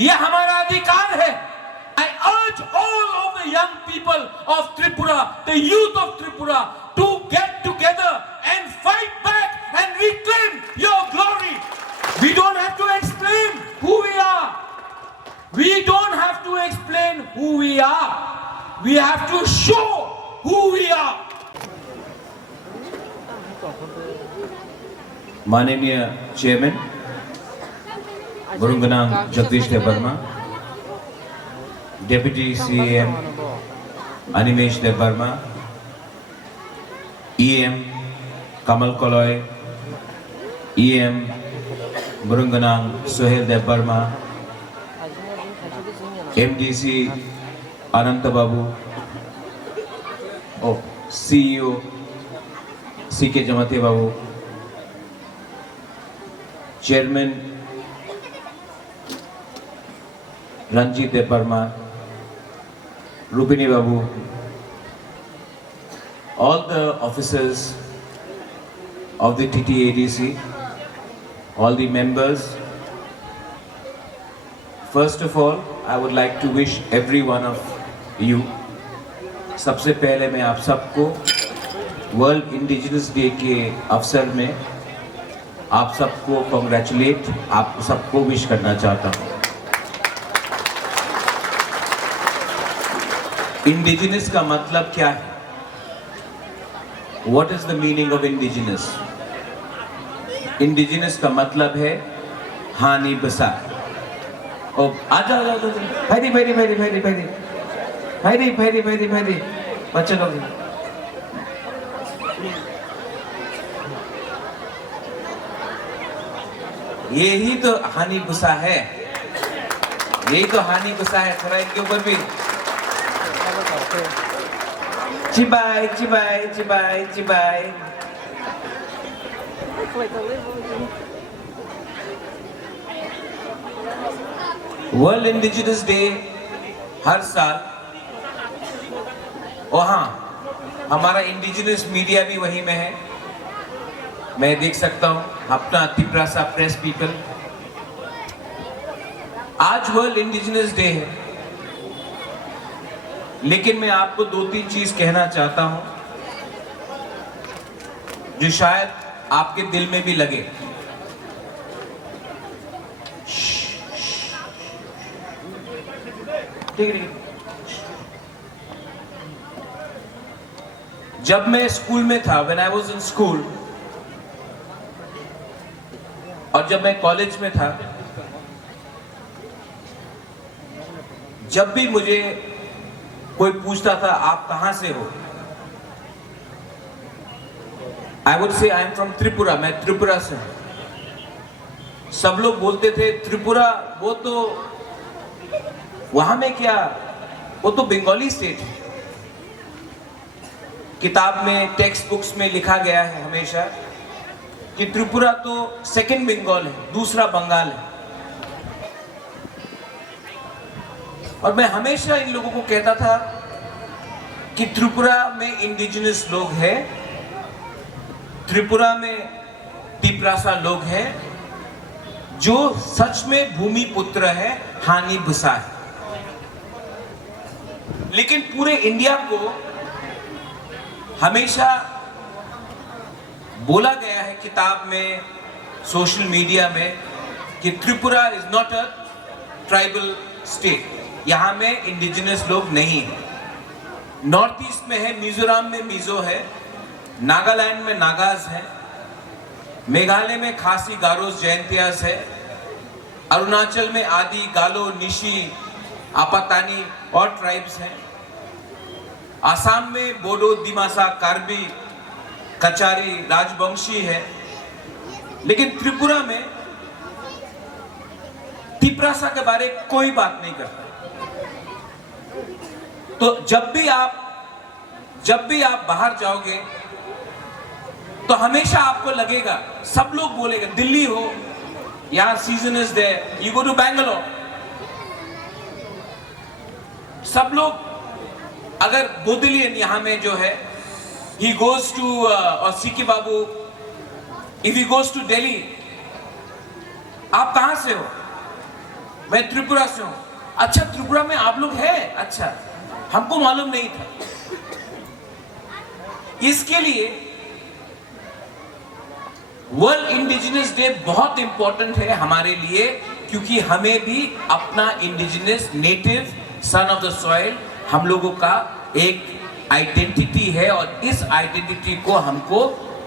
ये हमारा अधिकार है। I urge all of the young people of Tripura, the youth of Tripura, to get together and fight back and reclaim your glory. We don't have to explain who we are. We don't have to explain who we are. We have to show who we are. माननीय chairman वरुंगनांग Jagdish Debbarma, deputy CM Animesh Debbarma, EM Kamal Kalai, EM वरुंगनांग Suhel Debbarma, MDC Ananta Babu, CEO CK Jamatia Babu, chairman Ranjit Debbarma, Rupini Babu, all the officers of the TTADC, all the members. First of all, I would like to wish every one of you. सबसे पहले मैं आप सबको world indigenous day के अवसर में आप सबको कॉन्ग्रेचुलेट, आप सबको विश करना चाहता हूँ। इंडिजिनस का मतलब क्या है? What is the meaning of indigenous? Indigenous का मतलब है हानि बसा। ओ आजा आजा आजा, भाई भाई भाई भाई भाई भाई भाई भाई भाई बच्चे लोग, यही तो हानि गुस्सा है, यही तो हानि गुस्सा है। थोड़ा इनके ऊपर भी चिबाई चिबाई चिबाई चिबाई। वर्ल्ड इंडिजिनस डे हर साल, और हाँ हमारा इंडिजिनस मीडिया भी वहीं में है, मैं देख सकता हूं अपना त्रिपुरा प्रेस पीपल। आज वर्ल्ड इंडिजिनस डे है, लेकिन मैं आपको दो तीन चीज कहना चाहता हूं जो शायद आपके दिल में भी लगे। ठीक है, जब मैं स्कूल में था, when I was in school, और जब मैं कॉलेज में था, जब भी मुझे कोई पूछता था आप कहां से हो, I would say I am from Tripura, मैं त्रिपुरा से हूं। सब लोग बोलते थे त्रिपुरा, वो तो वहां में क्या, वो तो बंगाली स्टेट है। किताब में, टेक्स्ट बुक्स में लिखा गया है हमेशा कि त्रिपुरा तो सेकंड बंगाल है, दूसरा बंगाल है। और मैं हमेशा इन लोगों को कहता था कि त्रिपुरा में इंडिजिनस लोग हैं, त्रिपुरा में तिप्रासा लोग हैं, जो सच में भूमि पुत्र है, हानि बुसा है। लेकिन पूरे इंडिया को हमेशा बोला गया है किताब में, सोशल मीडिया में, कि Tripura is not a tribal state, यहां में इंडिजिनस लोग नहीं है। नॉर्थ ईस्ट में है, मिजोरम में मिजो है, नागालैंड में नागाज है, मेघालय में खासी गारोस जयंतियास है, अरुणाचल में आदि गालो निशी आपातानी और ट्राइब्स हैं, आसाम में बोडो दिमासा कार्बी कचारी राजवंशी है। लेकिन त्रिपुरा में तिप्रासा के बारे में कोई बात नहीं करता। तो जब भी आप बाहर जाओगे तो हमेशा आपको लगेगा, सब लोग बोलेगा, दिल्ली हो, यहां season is there, you go to Bangalore, सब लोग, अगर बोदिलियन यहां में जो है, he goes to और C K Babu, if he goes to Delhi, आप कहां से हो? मैं त्रिपुरा से हूं। अच्छा, त्रिपुरा में आप लोग हैं? अच्छा, हमको मालूम नहीं था। इसके लिए वर्ल्ड इंडिजिनस डे बहुत इंपॉर्टेंट है हमारे लिए, क्योंकि हमें भी अपना indigenous native son of the soil हम लोगों का एक आइडेंटिटी है, और इस आइडेंटिटी को हमको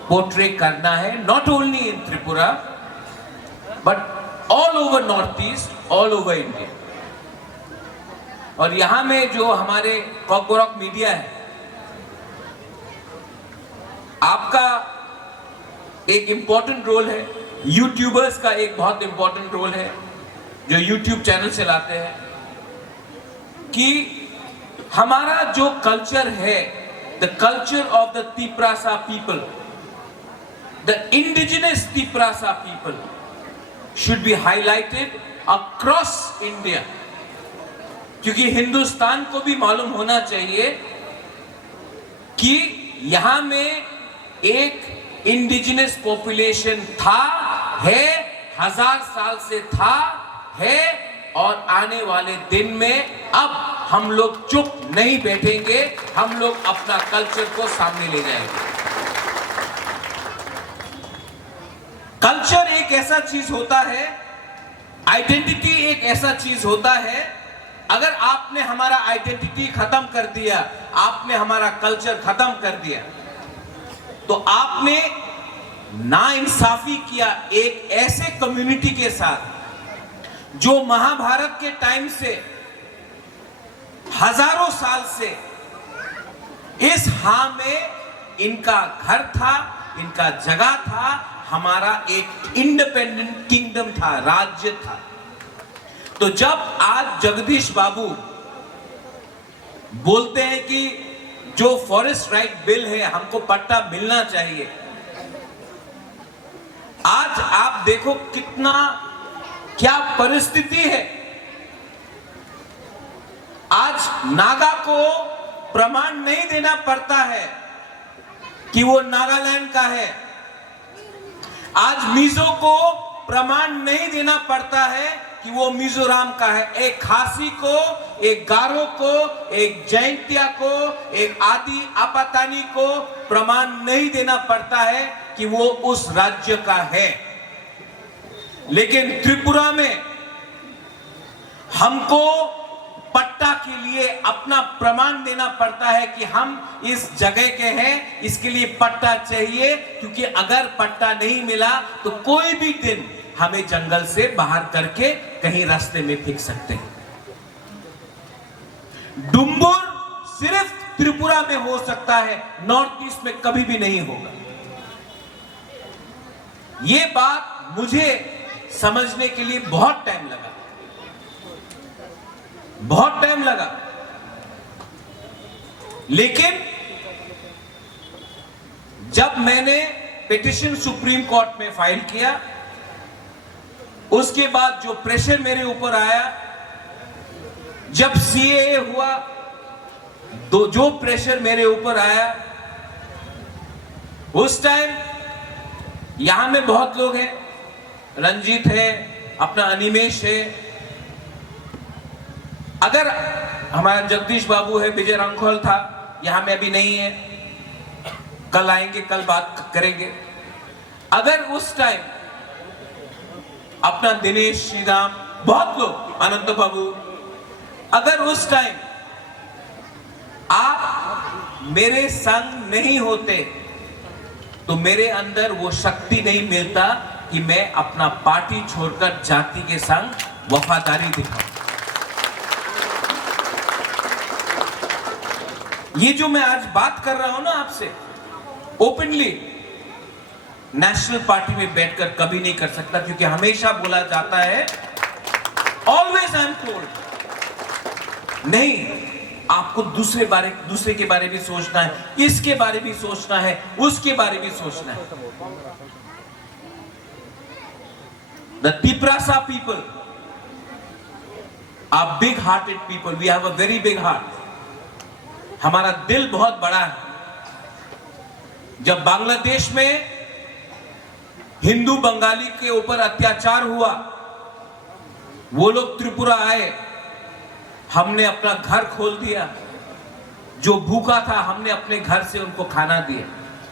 पोर्ट्रे करना है, not only in Tripura but all over north east, all over India. और यहां में जो हमारे कॉकबोरॉक मीडिया है, आपका एक इंपॉर्टेंट रोल है, यूट्यूबर्स का एक बहुत इंपॉर्टेंट रोल है जो यूट्यूब चैनल चलाते हैं, कि हमारा जो कल्चर है, the culture of the Tiprasa people, the indigenous Tiprasa people should be highlighted across India. क्योंकि हिंदुस्तान को भी मालूम होना चाहिए कि यहां में एक इंडिजिनस पॉपुलेशन था, है, 1000 साल से था, है, और आने वाले दिन में अब हम लोग चुप नहीं बैठेंगे, हम लोग अपना कल्चर को सामने ले जाएंगे। कल्चर एक ऐसा चीज होता है, आइडेंटिटी एक ऐसा चीज होता है, अगर आपने हमारा आइडेंटिटी खत्म कर दिया, आपने हमारा कल्चर खत्म कर दिया, तो आपने नाइंसाफी किया एक ऐसे कम्युनिटी के साथ जो महाभारत के टाइम से हजारों साल से इस हां में इनका घर था, इनका जगह था, हमारा एक इंडिपेंडेंट किंगडम था, राज्य था। तो जब आज जगदीश बाबू बोलते हैं कि जो फॉरेस्ट राइट बिल है हमको पट्टा मिलना चाहिए, आज आप देखो कितना क्या परिस्थिति है। आज नागा को प्रमाण नहीं देना पड़ता है कि वो नागालैंड का है, आज मिजो को प्रमाण नहीं देना पड़ता है कि वो मिजोरम का है। एक खासी को, एक गारो को, एक जैंतिया को, एक आदि आपातानी को प्रमाण नहीं देना पड़ता है कि वो उस राज्य का है। लेकिन त्रिपुरा में हमको पट्टा के लिए अपना प्रमाण देना पड़ता है कि हम इस जगह के हैं, इसके लिए पट्टा चाहिए, क्योंकि अगर पट्टा नहीं मिला तो कोई भी दिन हमें जंगल से बाहर करके कहीं रास्ते में फेंक सकते हैं। डुम्बुर सिर्फ त्रिपुरा में हो सकता है, नॉर्थ ईस्ट में कभी भी नहीं होगा। ये बात मुझे समझने के लिए बहुत टाइम लगा, बहुत टाइम लगा। लेकिन जब मैंने पिटीशन सुप्रीम कोर्ट में फाइल किया, उसके बाद जो प्रेशर मेरे ऊपर आया, जब सीएए हुआ, जो प्रेशर मेरे ऊपर आया, उस टाइम यहां में बहुत लोग हैं, रंजीत है, अपना अनिमेश है, अगर हमारा जगदीश बाबू है, विजय रंखोल था, यहां में अभी नहीं है, कल आएंगे, कल बात करेंगे। अगर उस टाइम अपना दिनेश, श्रीराम, बहुत लोग, अनंत बाबू, अगर उस टाइम आप मेरे संग नहीं होते तो मेरे अंदर वो शक्ति नहीं मिलता कि मैं अपना पार्टी छोड़कर जाति के संग वफादारी दिखाऊं। ये जो मैं आज बात कर रहा हूं ना आपसे, ओपनली नेशनल पार्टी में बैठकर कभी नहीं कर सकता, क्योंकि हमेशा बोला जाता है, ऑलवेज आई एम टोल्ड, नहीं, आपको दूसरे के बारे में सोचना है, इसके बारे में सोचना है, उसके बारे में सोचना है। The Tiprasa people are big hearted people, we have a very big heart. हमारा दिल बहुत बड़ा है। जब बांग्लादेश में हिंदू बंगाली के ऊपर अत्याचार हुआ, वो लोग त्रिपुरा आए, हमने अपना घर खोल दिया, जो भूखा था हमने अपने घर से उनको खाना दिया,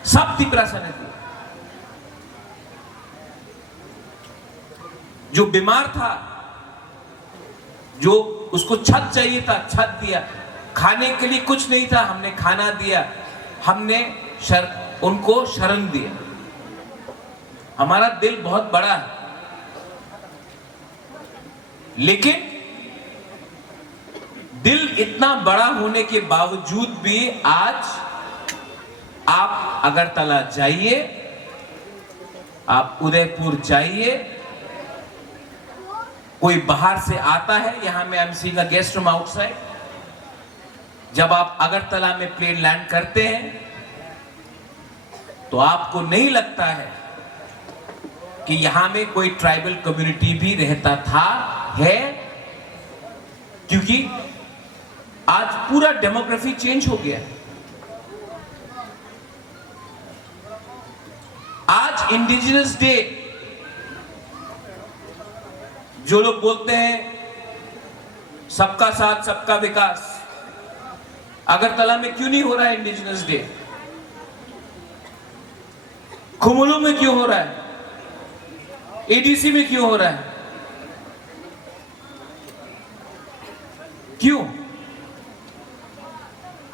सब त्रिपुरा से ने दिया। जो बीमार था, जो उसको छत चाहिए था, छत दिया, खाने के लिए कुछ नहीं था, हमने खाना दिया, हमने उनको शरण दिया। हमारा दिल बहुत बड़ा है, लेकिन दिल इतना बड़ा होने के बावजूद भी आज आप अगरतला जाइए, आप उदयपुर जाइए, कोई बाहर से आता है, यहां में एमसी का गेस्ट फ्रॉम आउटसाइड, जब आप अगरतला में प्लेन लैंड करते हैं तो आपको नहीं लगता है कि यहां में कोई ट्राइबल कम्युनिटी भी रहता था, है, क्योंकि आज पूरा डेमोग्राफी चेंज हो गया। आज इंडिजिनस डे, जो लोग बोलते हैं सबका साथ सबका विकास, अगरतला में क्यों नहीं हो रहा है इंडिजिनस डे? खुमलू में क्यों हो रहा है? एडीसी में क्यों हो रहा है? क्यों?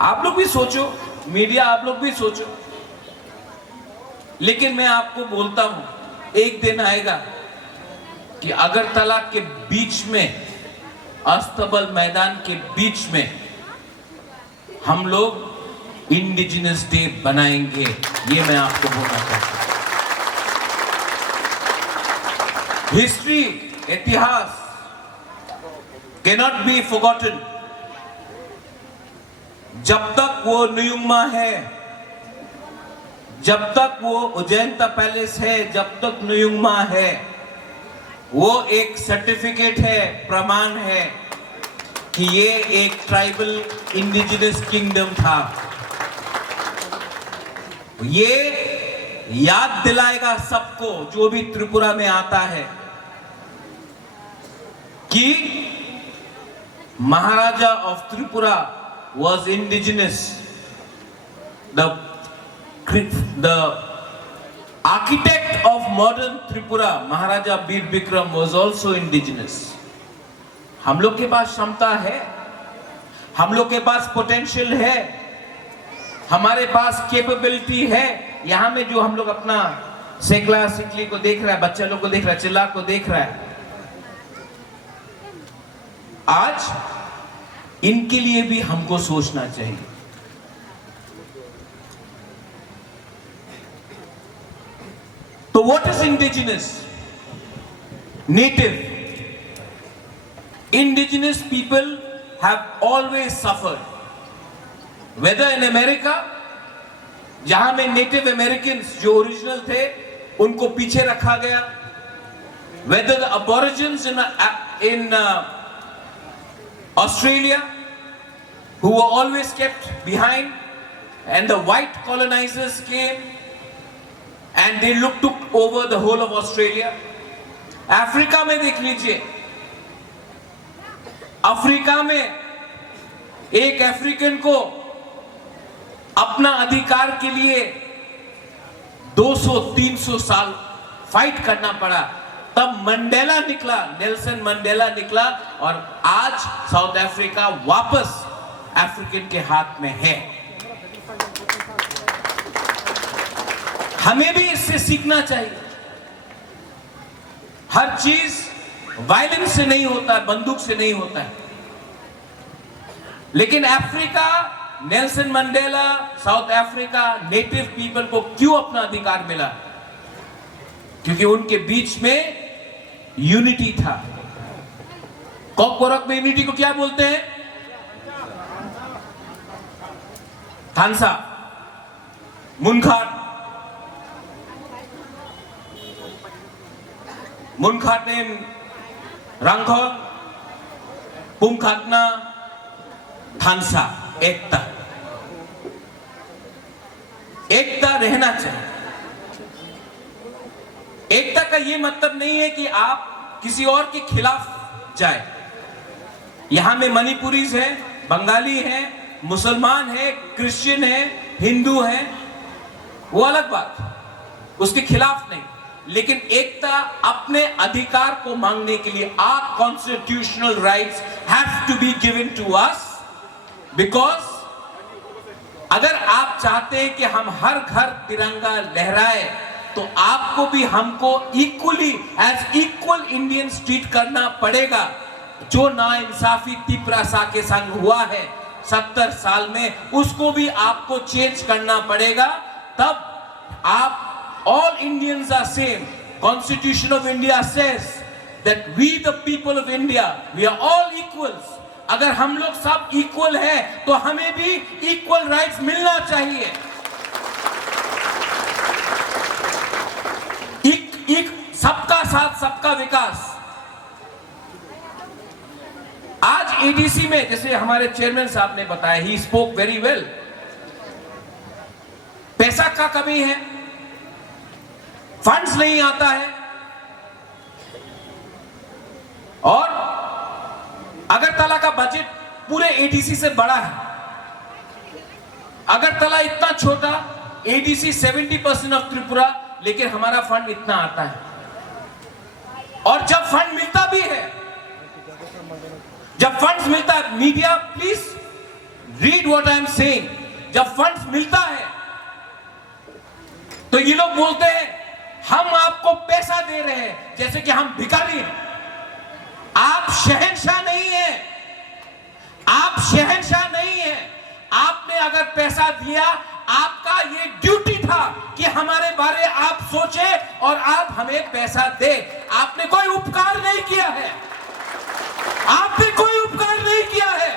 आप लोग भी सोचो, मीडिया आप लोग भी सोचो। लेकिन मैं आपको बोलता हूं, एक दिन आएगा कि अगरतला के बीच में, अस्तबल मैदान के बीच में हम लोग इंडिजिनस डे बनाएंगे। ये मैं आपको बोलना चाहता हूं। हिस्ट्री, इतिहास कैनॉट बी फॉरगॉटन। जब तक वो नुयुंगमा है, जब तक वो उज्जैनता पैलेस है, जब तक नुयुंगमा है, वो एक सर्टिफिकेट है, प्रमाण है कि ये एक ट्राइबल इंडिजिनस किंगडम था। ये याद दिलाएगा सबको, जो भी त्रिपुरा में आता है, कि Maharaja of Tripura was indigenous. The architect of modern Tripura, Maharaja Bir Bikram, was also indigenous. हम लोग के पास क्षमता है, हम लोग के पास पोटेंशियल है, हमारे पास कैपेबिलिटी है। यहां में जो हम लोग अपना सेकला सिकली को देख रहा है, बच्चा लोग को देख रहा है, चिल्ला को देख रहा है, आज इनके लिए भी हमको सोचना चाहिए। तो what is indigenous? Native. Indigenous people have always suffered, whether in America, जहां में नेटिव अमेरिकन जो ओरिजिनल थे उनको पीछे रखा गया, whether the aborigines in Australia, who were always kept behind, and the white colonizers came and they took over the whole of Australia. Africa में देख लीजिए, अफ्रीका में एक अफ्रीकन को अपना अधिकार के लिए 200-300 साल फाइट करना पड़ा, तब मंडेला निकला, नेल्सन मंडेला निकला, और आज साउथ अफ्रीका वापस अफ्रीकन के हाथ में है। हमें भी इससे सीखना चाहिए। हर चीज वायलेंस से नहीं होता है, बंदूक से नहीं होता है। लेकिन Africa, Nelson Mandela, south Africa, native people को क्यों अपना अधिकार मिला? क्योंकि उनके बीच में यूनिटी था। कॉकपोरक में यूनिटी को क्या बोलते हैं? थानसा, मुनखाट, मुनखाटेन, रंगखोल, पुमखाटना, थानसा, एकता। एकता रहना चाहिए। एकता का यह मतलब नहीं है कि आप किसी और के खिलाफ जाए। यहां में मणिपुरीज हैं, बंगाली हैं, मुसलमान हैं, क्रिश्चियन हैं, हिंदू हैं, वो अलग बात, उसके खिलाफ नहीं, लेकिन एकता अपने अधिकार को मांगने के लिए our constitutional rights have to be given to us, because अगर आप चाहते हैं कि हम हर घर तिरंगा लहराए तो आपको भी हमको equally as equal Indians treat करना पड़ेगा। जो नाइंसाफी तिपरासा के संग हुआ है 70 साल में, उसको भी आपको चेंज करना पड़ेगा। तब आप all Indians are same. Constitution of India says that we the people of India we are all equals. अगर हम लोग सब इक्वल हैं तो हमें भी इक्वल राइट्स मिलना चाहिए। सबका साथ सबका विकास। आज एडीसी में जैसे हमारे चेयरमैन साहब ने बताया, ही स्पोक वेरी वेल, पैसा का कमी है, फंड्स नहीं आता है, और अगरतला का बजट पूरे एडीसी से बड़ा है। अगरतला इतना छोटा, एडीसी 70% ऑफ त्रिपुरा, लेकिन हमारा फंड इतना आता है। और जब फंड मिलता भी है, जब फंड्स मिलता है, media please read what I am saying, जब फंड्स मिलता है तो ये लोग बोलते हैं हम आपको पैसा दे रहे हैं जैसे कि हम भिखारी हैं। आप शहंशाह नहीं है, आप शहंशाह नहीं है। आपने अगर पैसा दिया, आपका ये ड्यूटी था कि हमारे बारे आप सोचे और आप हमें पैसा दे। आपने कोई उपकार नहीं किया है, आपने कोई उपकार नहीं किया है,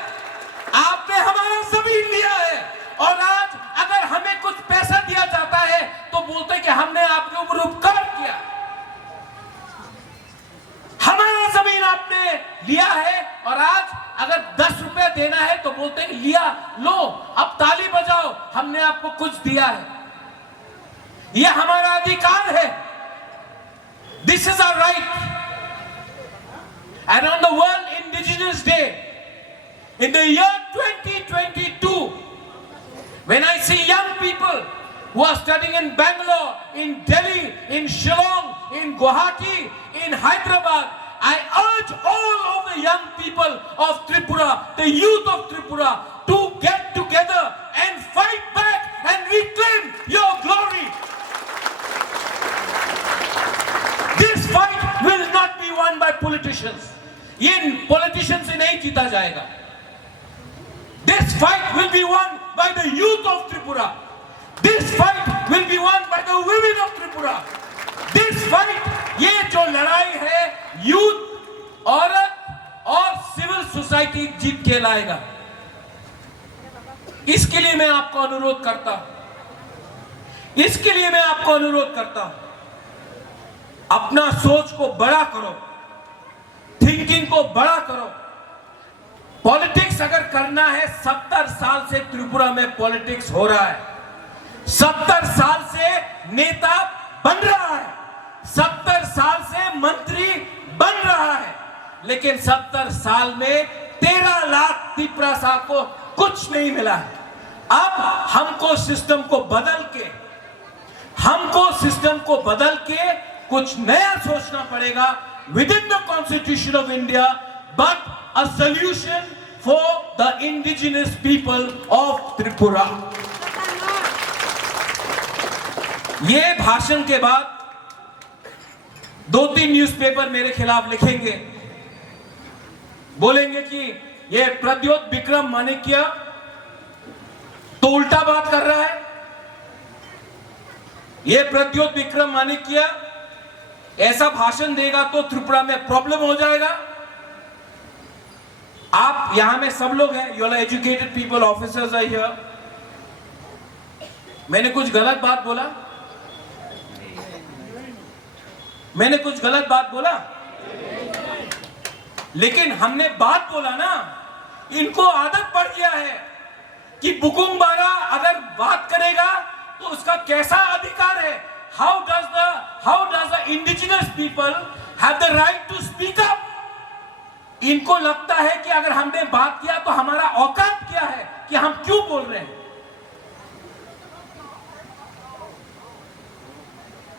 आपने हमारा जमीन लिया है, और आज अगर हमें कुछ पैसा दिया जाता है तो बोलते कि हमने आपके ऊपर उपकार किया। हमारा जमीन आपने लिया है और आज अगर 10 रुपए देना है तो बोलते हैं लिया, लो अब ताली बजाओ, हमने आपको कुछ दिया है। यह हमारा अधिकार है। This is our right. And on the World Indigenous Day, in the year 2022, when I see young people who are studying in Bangalore, in Delhi, in Shillong, in Guwahati, in Hyderabad, I urge all of the young people of Tripura, the youth of Tripura, to get together and fight back and reclaim your glory. This fight will not be won by politicians. ये politicians से नहीं जीता जाएगा। This fight will be won by the youth of Tripura. This fight will be won by the women of Tripura. This fight, ये जो लड़ाई है, youth, औरत और सिविल सोसाइटी जीत के लाएगा। इसके लिए मैं आपको अनुरोध करता हूं, इसके लिए मैं आपको अनुरोध करता हूं, अपना सोच को बड़ा करो, थिंकिंग को बड़ा करो। पॉलिटिक्स अगर करना है, 70 साल से त्रिपुरा में पॉलिटिक्स हो रहा है, 70 साल से नेता बन रहा है, 70 साल से मंत्री बन रहा है, लेकिन 70 साल में 13 लाख तिपरासा को कुछ नहीं मिला है। अब हमको सिस्टम को बदल के कुछ नया सोचना पड़ेगा within the Constitution of India, but a solution for the indigenous people of Tripura. ये भाषण के बाद 2-3 न्यूज़पेपर मेरे खिलाफ लिखेंगे, बोलेंगे कि ये प्रद्योत विक्रम माणिक्य तो उल्टा बात कर रहा है, ये प्रद्योत विक्रम माणिक्य ऐसा भाषण देगा तो त्रिपुरा में प्रॉब्लम हो जाएगा। आप यहां में सब लोग हैं, you are educated people, officers are here. मैंने कुछ गलत बात बोला? मैंने कुछ गलत बात बोला? लेकिन हमने बात बोला ना, इनको आदत पड़ गया है कि बुकुंग बारा अगर बात करेगा तो उसका कैसा अधिकार है। How does the indigenous people have the right to speak up? इनको लगता है कि अगर हमने बात किया तो हमारा औकात क्या है कि हम क्यों बोल रहे हैं।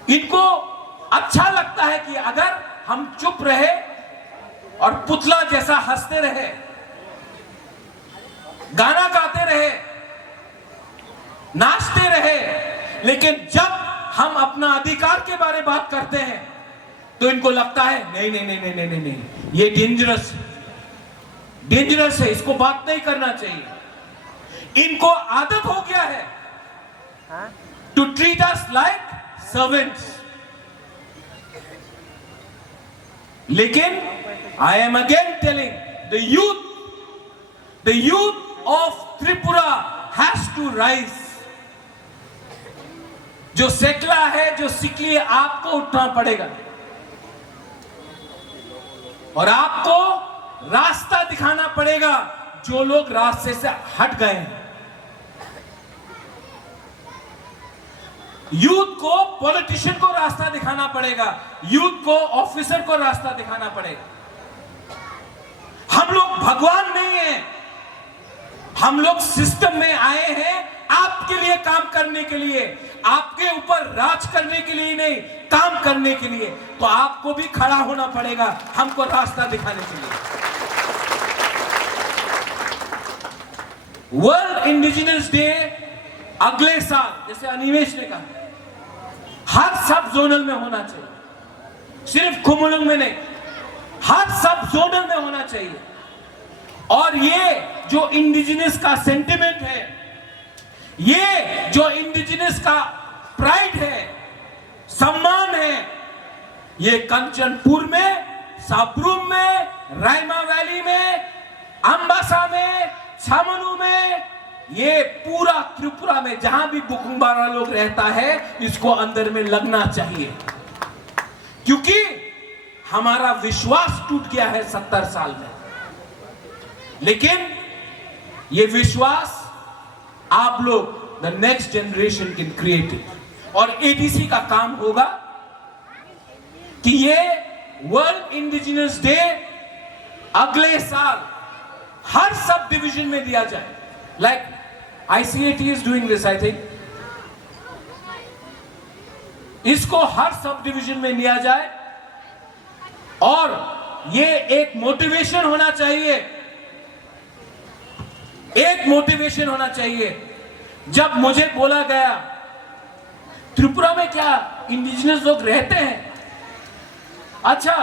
इनको अच्छा लगता है कि अगर हम चुप रहे और पुतला जैसा हंसते रहे, गाना गाते रहे, नाचते रहे, लेकिन जब हम अपना अधिकार के बारे में बात करते हैं तो इनको लगता है नहीं नहीं नहीं नहीं नहीं नहीं, ये डेंजरस है, इसको बात नहीं करना चाहिए। इनको आदत हो गया है to treat us like servants. लेकिन I am again telling the youth of Tripura has to rise. जो सेकला है, जो सिकली है, आपको उठना पड़ेगा और आपको रास्ता दिखाना पड़ेगा जो लोग रास्ते से हट गए हैं। यूथ को, पॉलिटिशियन को रास्ता दिखाना पड़ेगा, यूथ को, ऑफिसर को रास्ता दिखाना पड़ेगा। हम लोग भगवान नहीं हैं, हम लोग सिस्टम में आए हैं आपके लिए काम करने के लिए, आपके ऊपर राज करने के लिए नहीं, काम करने के लिए। तो आपको भी खड़ा होना पड़ेगा हमको रास्ता दिखाने के लिए। वर्ल्ड इंडिजिनस डे अगले साल, जैसे अनिमेश ने कहा, हर सब जोनल में होना चाहिए, सिर्फ कुमुलुंग में नहीं, हर सब जोनल में होना चाहिए। और ये जो इंडिजिनस का सेंटिमेंट है, ये जो इंडिजिनस का प्राइड है, सम्मान है, ये कंचनपुर में, साब्रूम में, रायमा वैली में, अंबासा में, छामनू में, ये पूरा त्रिपुरा में जहां भी बुकुंबारा लोग रहता है, इसको अंदर में लगना चाहिए। क्योंकि हमारा विश्वास टूट गया है 70 साल में। लेकिन ये विश्वास आप लोग, the next generation can create it. और एडीसी का काम होगा कि ये वर्ल्ड इंडिजिनस डे अगले साल हर सब डिवीजन में दिया जाए। Like ICAT is doing this, I think. इसको हर सब डिवीजन में लिया जाए और ये एक मोटिवेशन होना चाहिए, एक मोटिवेशन होना चाहिए। जब मुझे बोला गया त्रिपुरा में क्या इंडिजिनस लोग रहते हैं, अच्छा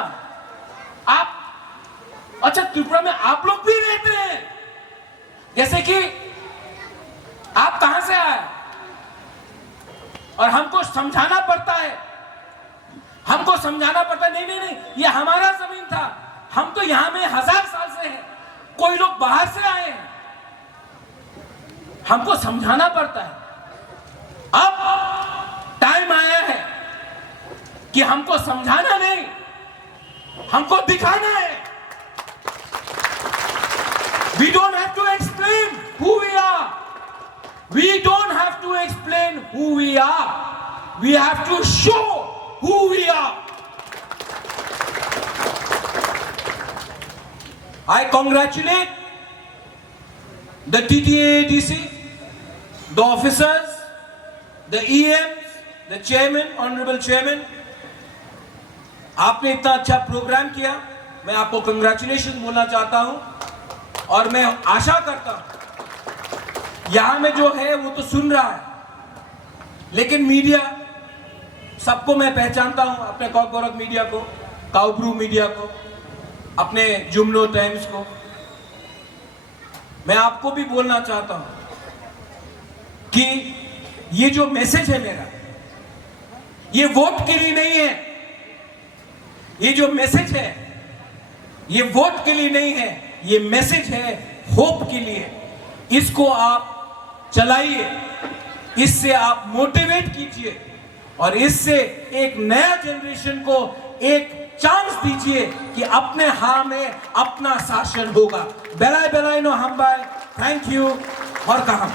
त्रिपुरा में आप लोग भी रहते हैं, जैसे कि आप कहां से आए, और हमको समझाना पड़ता है, नहीं, ये हमारा जमीन था, हम तो यहां में 1000 साल से हैं, कोई लोग बाहर से आए हैं, हमको समझाना पड़ता है। अब टाइम आया है कि हमको समझाना नहीं, हमको दिखाना है। We don't have to explain who we are. We don't have to explain who we are. We have to show who we are. I congratulate the TTADC, the officers, the EMs, the chairman, honorable chairman. आपने इतना अच्छा programme किया, मैं आपको congratulation बोलना चाहता हूं। और मैं आशा करता हूं यहां में जो है वो तो सुन रहा है, लेकिन मीडिया, सबको मैं पहचानता हूं, अपने कॉकबोरक मीडिया को, काउब्रू मीडिया को, अपने जुमलो टाइम्स को। मैं आपको भी बोलना चाहता हूं कि ये जो मैसेज है मेरा, ये वोट के लिए नहीं है। ये जो मैसेज है ये वोट के लिए नहीं है, ये मैसेज है होप के लिए। इसको आप चलाइए, इससे आप मोटिवेट कीजिए और इससे एक नया जनरेशन को एक चांस दीजिए कि अपने हाथ में अपना शासन होगा। बेलाय बेलाय नो हम बाय, थैंक यू और कहा।